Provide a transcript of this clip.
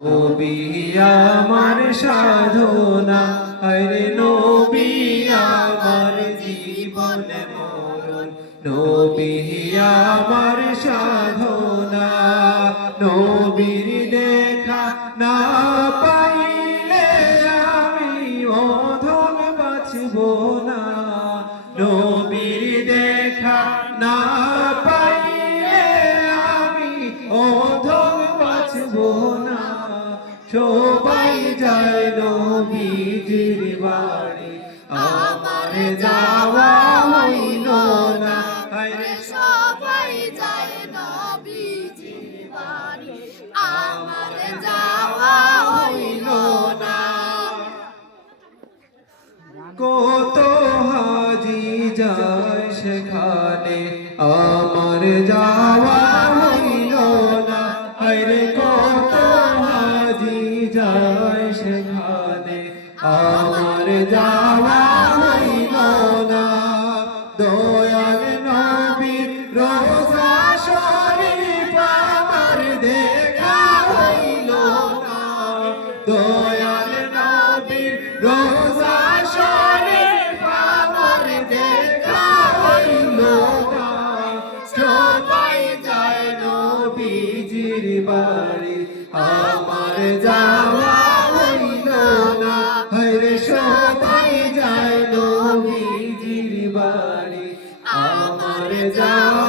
নবী আমার সাধনা হরে নবী আমার জীবন মরণ। নবী আমার সাধনা, নবীর দেখা না পাইলে আমি অধম বাঁচব না। নবীর দেখা না সবাই যায় নবীজির বাড়ি। আমার যাওয়া হইল না। সবাই যায় নবীজির বাড়ি। আমার যাওয়া হইল না। কত হাজি যায় সেখানে। আমার যাওয়া আমার যাওয়া না দয়াল নবীর রোজা শরীফ আমার দেখা হইল না। দয়াল নবীর রোজা শরীফ আমার দেখা হইল না। যায় নবীজির বাড়ি, আমার যাওয়া যাও